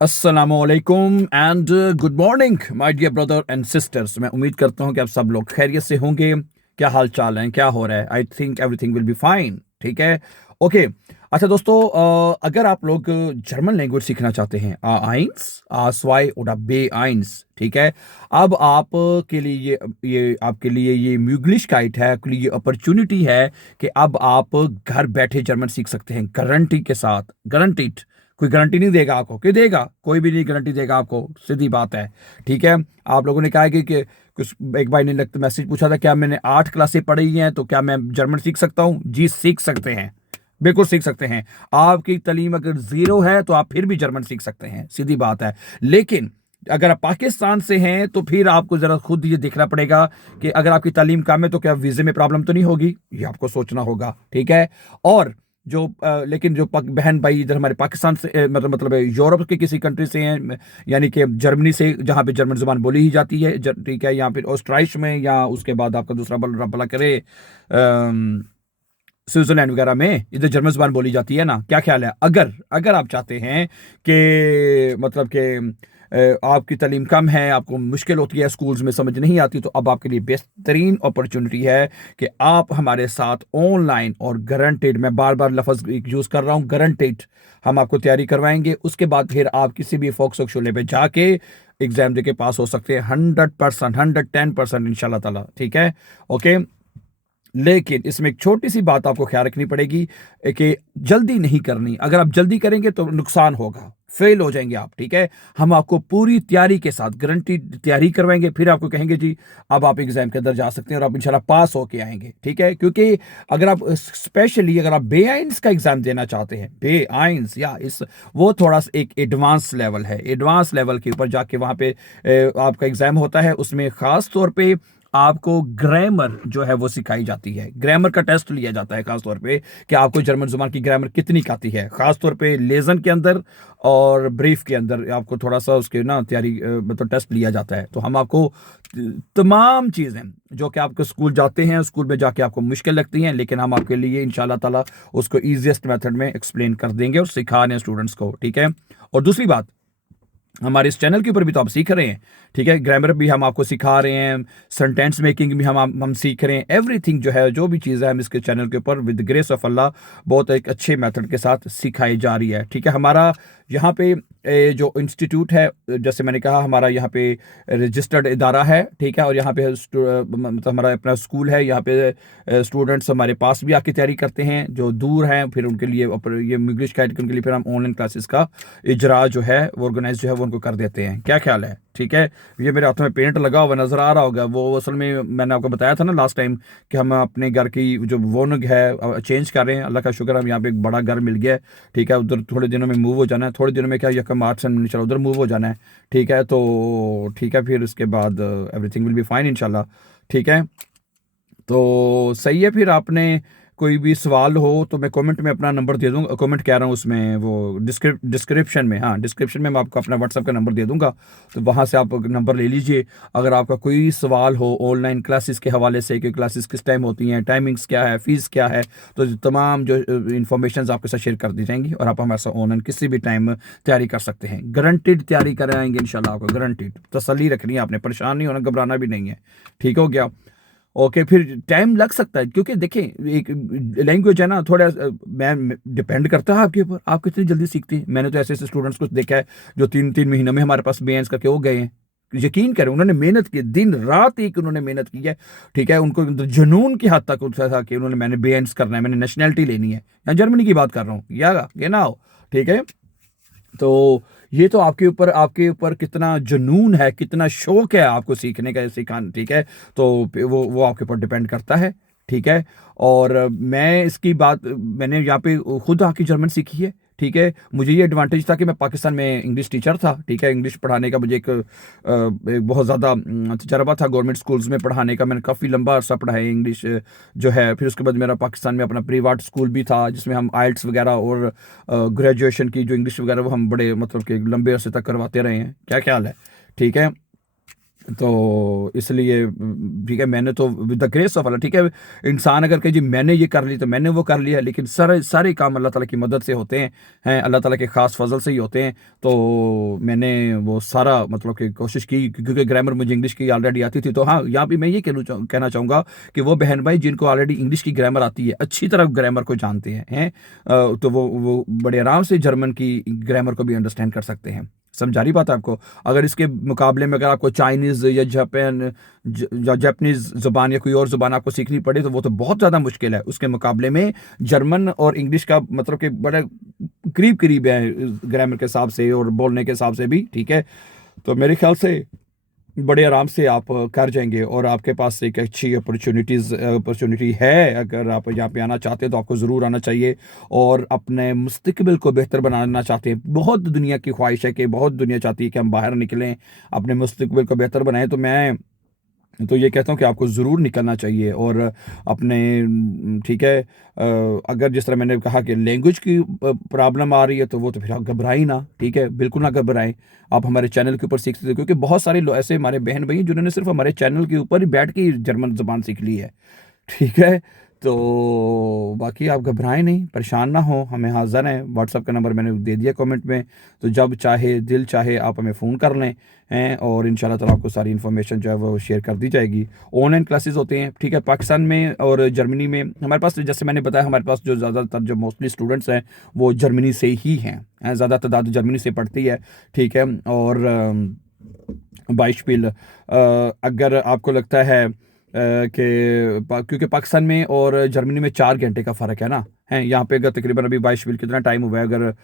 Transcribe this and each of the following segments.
अस्सलामुअलैकुम and good morning my dear brother and sisters. मैं उम्मीद करता हूं कि आप सब लोग खैरियत से होंगे। क्या हाल चाल है, क्या हो रहा है? I think everything will be fine. ठीक है, ओके। अच्छा दोस्तों, अगर आप लोग जर्मन लैंग्वेज सीखना चाहते हैं, आइंस आस्वाई oder बे आइंस, ठीक है। अब आप के लिए ये आपके लिए ये म्यूग्लिशकाइट है, आपके लिए ये अपॉर्चुनिटी है कि अब आप घर बैठे जर्मन सीख सकते हैं गारंटी के साथ। गारंटीड। कोई गारंटी नहीं देगा आपको, कि देगा? कोई भी नहीं गारंटी देगा आपको, सीधी बात है। ठीक है। आप लोगों ने कहा कि कुछ एक भाई ने लगता मैसेज पूछा था, क्या मैंने 8 क्लासें पढ़ी हैं तो क्या मैं जर्मन सीख सकता हूँ? जी सीख सकते हैं, बिल्कुल सीख सकते हैं। आपकी तालीम अगर जीरो है तो आप फिर भी जर्मन सीख सकते हैं, सीधी बात है। लेकिन अगर आप पाकिस्तान से हैं तो फिर आपको जरा खुद ये देखना पड़ेगा कि अगर आपकी तालीम कम है तो क्या वीजे में प्रॉब्लम तो नहीं होगी, ये आपको सोचना होगा। ठीक है। और लेकिन जो बहन भाई इधर हमारे पाकिस्तान से मतलब यूरोप के किसी कंट्री से हैं, यानी कि जर्मनी से, जहाँ पे जर्मन जुबान बोली ही जाती है, ठीक है, या फिर ऑस्ट्राइश में, या उसके बाद आपका दूसरा रब भला करे स्विट्जरलैंड वगैरह में, इधर जर्मन जुबान बोली जाती है ना। क्या ख्याल है, अगर अगर आप चाहते हैं कि मतलब कि आपकी तालीम कम है, आपको मुश्किल होती है, स्कूल्स में समझ नहीं आती, तो अब आपके लिए बेहतरीन अपॉर्चुनिटी है कि आप हमारे साथ ऑनलाइन और गारंटेड, मैं बार बार लफ्ज़ यूज़ कर रहा हूँ, गारंटेड, हम आपको तैयारी करवाएंगे। उसके बाद फिर आप किसी भी फोक शोले पे जाके एग्जाम दे के पास हो सकते हैं 100%, 110% इंशाल्लाह ताला। ठीक है, ओके। लेकिन इसमें एक छोटी सी बात आपको ख्याल रखनी पड़ेगी कि जल्दी नहीं करनी। अगर आप जल्दी करेंगे तो नुकसान होगा, फेल हो जाएंगे आप। ठीक है। हम आपको पूरी तैयारी के साथ गारंटी तैयारी करवाएंगे, फिर आपको कहेंगे जी अब आप एग्जाम के अंदर जा सकते हैं और आप इंशाल्लाह पास होके आएंगे। ठीक है। क्योंकि अगर आप स्पेशली अगर आप बे आइंस का एग्जाम देना चाहते हैं, बे आइंस या इस, वो थोड़ा सा एक एडवांस लेवल है। एडवांस लेवल के ऊपर जाके वहां पे आपका एग्जाम होता है। उसमें खास तौर पे आपको ग्रामर जो है वो सिखाई जाती है, ग्रामर का टेस्ट लिया जाता है खास तौर पे कि आपको जर्मन जुबान की ग्रामर कितनी आती है, खास तौर पे लेजन के अंदर और ब्रीफ के अंदर आपको थोड़ा सा उसके ना तैयारी मतलब टेस्ट लिया जाता है। तो हम आपको तमाम चीज़ें जो कि आपको स्कूल जाते हैं, स्कूल में जाके आपको मुश्किल लगती हैं, लेकिन हम आपके लिए इंशाल्लाह ताला उसको ईजिएस्ट मेथड में एक्सप्लेन कर देंगे और सिखा रहे हैं स्टूडेंट्स को। ठीक है। और दूसरी बात, हमारे इस चैनल के ऊपर भी तो आप सीख रहे हैं। ठीक है, ग्रामर भी हम आपको सिखा रहे हैं, सेंटेंस मेकिंग भी हम सीख रहे हैं। एवरीथिंग जो है, जो भी चीज़ है, हम इसके चैनल के ऊपर विद ग्रेस ऑफ अल्लाह बहुत एक अच्छे मेथड के साथ सिखाई जा रही है। ठीक है। हमारा यहाँ पे जो इंस्टीट्यूट है, जैसे मैंने कहा, हमारा यहाँ पे रजिस्टर्ड इदारा है। ठीक है। और यहाँ पे मतलब हमारा अपना स्कूल है। यहाँ पे स्टूडेंट्स हमारे पास भी आके तैयारी करते हैं, जो दूर हैं, फिर उनके लिए ये इंग्लिश गाइड, उनके लिए फिर हम ऑनलाइन क्लासेस का इजरा जो है वो ऑर्गेनाइज जो है वो उनको कर देते हैं। क्या ख्याल है? ठीक है। ये मेरे हाथों में पेंट लगा हुआ नजर आ रहा होगा, वो असल में मैंने आपको बताया था ना लास्ट टाइम कि हम अपने घर की जो वोनग है चेंज कर रहे हैं। अल्लाह का शुक्र, हम यहाँ पे एक बड़ा घर मिल गया है। ठीक है। उधर थोड़े दिनों में मूव हो जाना है, थोड़े दिनों में क्या, यकम मार्च से इंशाल्लाह उधर मूव हो जाना है। ठीक है। तो ठीक है, फिर उसके बाद एवरीथिंग विल बी फाइन इंशाल्लाह। ठीक है। तो सही है। फिर आपने कोई भी सवाल हो तो मैं कमेंट में अपना नंबर दे दूंगा, कमेंट कह रहा हूँ उसमें, वो डिस्क्रिप्शन में, हाँ डिस्क्रिप्शन में मैं आपको अपना व्हाट्सएप का नंबर दे दूंगा, तो वहाँ से आप नंबर ले लीजिए। अगर आपका कोई सवाल हो ऑनलाइन क्लासेस के हवाले से कि क्लासेस किस टाइम होती हैं, टाइमिंग्स क्या है, फ़ीस क्या है, तो तमाम जो इन्फॉर्मेशन आपके साथ शेयर कर दी जाएंगी और आप हमारे साथ ऑनलाइन किसी भी टाइम तैयारी कर सकते हैं। गारंटीड तैयारी कराएंगे इंशाल्लाह आपको, गारंटीड। तसल्ली रखनी है आपने, परेशान नहीं होना, घबराना भी नहीं है। ठीक हो गया? ओके। फिर टाइम लग सकता है, क्योंकि देखें एक लैंग्वेज है ना, थोड़ा मैं डिपेंड करता है आपके ऊपर, आप कितनी जल्दी सीखते हैं। मैंने तो ऐसे ऐसे स्टूडेंट्स को देखा है जो 3-3 महीनों में हमारे पास बेंच करके वो गए हैं। यकीन करें, उन्होंने मेहनत की, दिन रात एक उन्होंने मेहनत की है। ठीक है। उनको जुनून की हद तक उठा था कि उन्होंने, मैंने बेंच करना है, मैंने नेशनैलिटी लेनी है। या जर्मनी की बात कर रहा हूँ, या ये ना हो। ठीक है। तो ये तो आपके ऊपर कितना जुनून है, कितना शौक है आपको सीखने का, सिखाने। ठीक है। तो वो आपके ऊपर डिपेंड करता है। ठीक है। और मैं इसकी बात, मैंने यहाँ पे खुद आके जर्मन सीखी है। ठीक है। मुझे ये एडवांटेज था कि मैं पाकिस्तान में इंग्लिश टीचर था। ठीक है। इंग्लिश पढ़ाने का मुझे एक बहुत ज़्यादा तजर्बा था, गवर्नमेंट स्कूल्स में पढ़ाने का। मैंने काफ़ी लंबा अरसा पढ़ा है इंग्लिश जो है। फिर उसके बाद मेरा पाकिस्तान में अपना प्रीवाट स्कूल भी था, जिसमें हम आइल्ट्स वगैरह और ग्रेजुएशन की जो इंग्लिश वगैरह वो हम बड़े मतलब कि लंबे अरसे तक करवाते रहे हैं। क्या ख्याल है? ठीक है। तो इसलिए ठीक है, मैंने तो विद द ग्रेस ऑफ अल्लाह, ठीक है, इंसान अगर कहे जी मैंने ये कर लिया तो मैंने वो कर लिया, लेकिन सारे सारे काम अल्लाह ताला की मदद से होते हैं अल्लाह ताला के ख़ास फजल से ही होते हैं। तो मैंने वो सारा मतलब कि कोशिश की, क्योंकि ग्रामर मुझे इंग्लिश की ऑलरेडी आती थी। तो हाँ, यहाँ पे मैं ये कहना चाहूँगा कि वो बहन भाई जिनको ऑलरेडी इंग्लिश की ग्रामर आती है, अच्छी तरह ग्रामर को जानते हैं तो वो बड़े आराम से जर्मन की ग्रामर को भी अंडरस्टैंड कर सकते हैं। समझा रही बात आपको? अगर इसके मुकाबले में अगर आपको चाइनीज़ या या जापानीज़ ज़ुबान या कोई और ज़ुबान आपको सीखनी पड़े तो वो तो बहुत ज़्यादा मुश्किल है। उसके मुकाबले में जर्मन और इंग्लिश का मतलब कि बड़ा करीब करीब है ग्रामर के हिसाब से और बोलने के हिसाब से भी, ठीक है। तो मेरे ख्याल से बड़े आराम से आप कर जाएंगे, और आपके पास एक अच्छी अपॉर्चुनिटी है। अगर आप यहाँ पे आना चाहते हैं तो आपको ज़रूर आना चाहिए, और अपने मुस्तकबिल को बेहतर बनाना चाहते हैं। बहुत दुनिया की ख्वाहिश है कि बहुत दुनिया चाहती है कि हम बाहर निकलें, अपने मुस्तकबिल को बेहतर बनाएं। तो मैं तो ये कहता हूँ कि आपको ज़रूर निकलना चाहिए, और अपने ठीक है, अगर जिस तरह मैंने कहा कि लैंग्वेज की प्रॉब्लम आ रही है तो वो तो फिर आप घबराएं ना, ठीक है, बिल्कुल ना घबराएं। आप हमारे चैनल के ऊपर सीख सकते हो, क्योंकि बहुत सारे लोग ऐसे हमारे बहन भाई हैं जिन्होंने सिर्फ हमारे चैनल के ऊपर ही बैठ के ही जर्मन ज़ुबान सीख ली है, ठीक है। तो बाकी आप घबराएं नहीं, परेशान ना हो, हमें हाज़िर हैं। व्हाट्सएप का नंबर मैंने दे दिया कमेंट में, तो जब चाहे दिल चाहे आप हमें फ़ोन कर लें और इंशाल्लाह ताला आपको सारी इन्फॉर्मेशन जो है वो शेयर कर दी जाएगी। ऑनलाइन क्लासेस होते हैं, ठीक है, पाकिस्तान में और जर्मनी में। हमारे पास जैसे मैंने बताया, हमारे पास जो ज़्यादातर जो मोस्टली स्टूडेंट्स हैं वो जर्मनी से ही हैं, ज़्यादा तादाद जर्मनी से पढ़ती है, ठीक है। और बाइशपिल अगर आपको लगता है क्योंकि पाकिस्तान में और जर्मनी में 4 घंटे का फ़र्क है ना, है यहाँ पे। अगर तकरीबन अभी बाइशपिल कितना टाइम हुआ है, अगर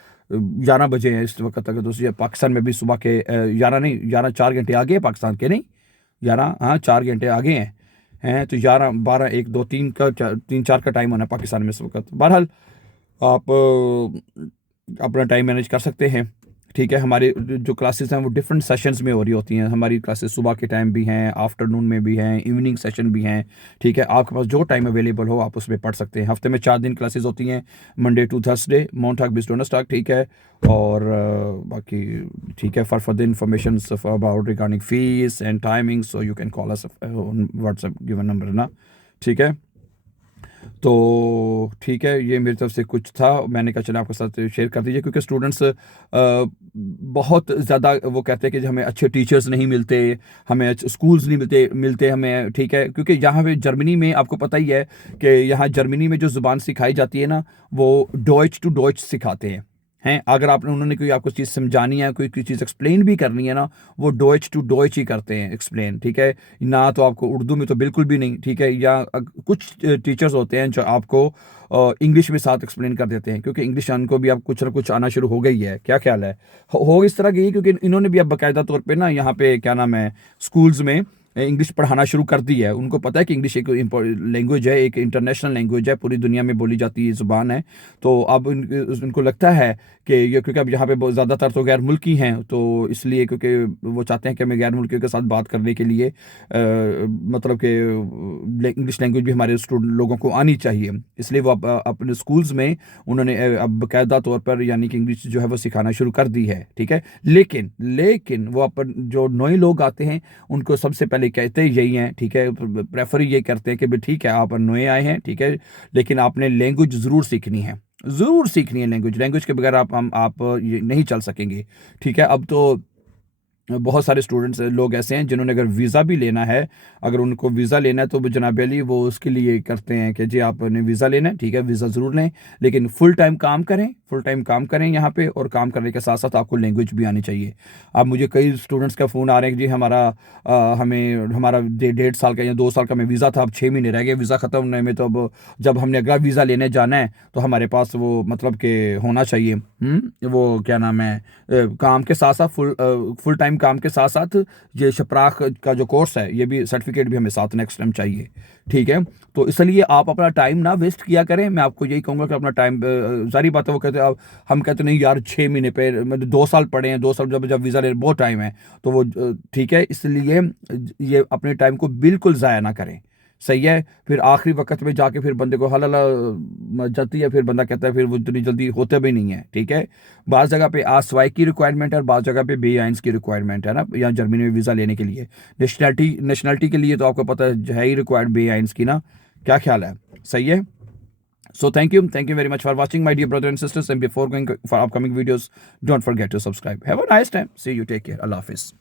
11 बजे हैं इस वक्त तक, तो पाकिस्तान में भी सुबह के 11 नहीं, 11 4 घंटे आगे हैं पाकिस्तान के, नहीं 11, हाँ 4 घंटे आगे हैं तो 11 12 1 2 3 का 3 4 का टाइम होना है पाकिस्तान में इस वक्त। बहरहाल आप अपना टाइम मैनेज कर सकते हैं, ठीक है। हमारे जो क्लासेस हैं वो डिफरेंट सेशंस में हो रही होती हैं। हमारी क्लासेस सुबह के टाइम भी हैं, आफ्टरनून में भी हैं, इवनिंग सेशन भी हैं, ठीक है। आपके पास जो टाइम अवेलेबल हो आप उसमें पढ़ सकते हैं। हफ्ते में 4 दिन क्लासेस होती हैं, मंडे टू थर्सडे, मोंटाग बिस डोनस्टाग, ठीक है। और बाकी ठीक है, for the information about regarding fees and timing, so you can call us on WhatsApp given number ना, ठीक है। तो ठीक है, ये मेरी तरफ से कुछ था, मैंने कहा चला आपके साथ शेयर कर दीजिए, क्योंकि स्टूडेंट्स बहुत ज़्यादा वो कहते हैं कि हमें अच्छे टीचर्स नहीं मिलते, हमें स्कूल्स नहीं मिलते हमें, ठीक है। क्योंकि यहाँ पे जर्मनी में आपको पता ही है कि यहाँ जर्मनी में जो ज़ुबान सिखाई जाती है ना, वो डॉइच टू डॉइच सिखाते हैं। अगर आपने उन्होंने कोई आपको चीज़ समझानी है, कोई चीज़ एक्सप्लेन भी करनी है ना, वो डॉइच टू डॉइच ही करते हैं एक्सप्लेन, ठीक है ना। तो आपको उर्दू में तो बिल्कुल भी नहीं, ठीक है। या कुछ टीचर्स होते हैं जो आपको इंग्लिश में साथ एक्सप्लेन कर देते हैं, क्योंकि इंग्लिश उनको भी अब कुछ ना कुछ आना शुरू हो गई है। क्या ख्याल है? हो इस तरह की, क्योंकि इन्होंने भी अब बाकायदा तौर पे ना यहाँ पे क्या नाम है स्कूल्स में इंग्लिश पढ़ाना शुरू कर दी है। उनको पता है कि इंग्लिश एक लैंग्वेज है, एक इंटरनेशनल लैंग्वेज है, पूरी दुनिया में बोली जाती है ज़ुबान है। तो अब उनको लगता है कि ये, क्योंकि अब यहाँ पे बहुत ज़्यादातर तो गैर मुल्की हैं, तो इसलिए क्योंकि वो चाहते हैं कि हमें गैर मुल्कियों के साथ बात करने के लिए मतलब कि इंग्लिश लैंग्वेज भी हमारे स्टूडेंट लोगों को आनी चाहिए। इसलिए वो अपने स्कूल्स में उन्होंने अब बाकायदा तौर पर यानी कि इंग्लिश जो है वो सिखाना शुरू कर दी है, ठीक है। लेकिन वो अपन जो नए लोग आते हैं उनको सबसे पहले कहते यही हैं, ठीक है, प्रेफर ये करते हैं कि भाई ठीक है आप नए आए हैं, ठीक है, लेकिन आपने लैंग्वेज ज़रूर सीखनी है, ज़रूर सीखनी है लैंग्वेज के बगैर आप ये नहीं चल सकेंगे, ठीक है। अब तो बहुत सारे स्टूडेंट्स लोग ऐसे हैं जिन्होंने अगर वीज़ा भी लेना है, अगर उनको वीज़ा लेना है तो जनाब अली वो उसके लिए करते हैं कि जी आपने वीज़ा लेना है, ठीक है, वीज़ा ज़रूर लें, लेकिन फुल टाइम काम करें यहाँ पे, और काम करने के साथ साथ आपको लैंग्वेज भी आनी चाहिए। अब मुझे कई स्टूडेंट्स का फ़ोन आ रहे हैं कि जी हमारा 1.5 साल का या 2 साल का में वीज़ा था, अब 6 महीने रह गए वीज़ा ख़त्म होने में, तो अब जब हमने अगला वीज़ा लेने जाना है तो हमारे पास वो मतलब कि होना चाहिए वो क्या नाम है काम के साथ साथ फुल टाइम काम के साथ साथ ये शपराख का जो कोर्स है ये भी सर्टिफिकेट भी हमें साथ नेक्स्ट टाइम चाहिए, ठीक है। तो इसलिए आप अपना टाइम ना वेस्ट किया करें। मैं आपको यही कहूँगा कि अपना टाइम, सारी बात है वो कहते हैं, हम कहते नहीं यार 6 महीने पे मतलब 2 साल पढ़े हैं, 2 साल जब वीज़ा ले बहुत टाइम है, तो वो ठीक है। इसलिए ये अपने टाइम को बिल्कुल ज़ाया ना करें, सही है। फिर आखिरी वक्त में जाके फिर बंदे को हलला जाती है, फिर बंदा कहता है फिर वो इतनी जल्दी होते भी नहीं है, ठीक है। बाज़ जगह पे A2 की रिक्वायरमेंट है और बाज़ जगह पे B1 की रिक्वायरमेंट है ना, यहाँ जर्मनी में वीज़ा लेने के लिए। नेशनलिटी के लिए तो आपको पता है ही रिक्वायर्ड B1 की ना, क्या ख्याल है, सही है। So thank you very much for watching, my dear brother and sisters. And before going for upcoming videos, don't forget to subscribe. Have a nice time. See you. Take care. Allah Hafiz.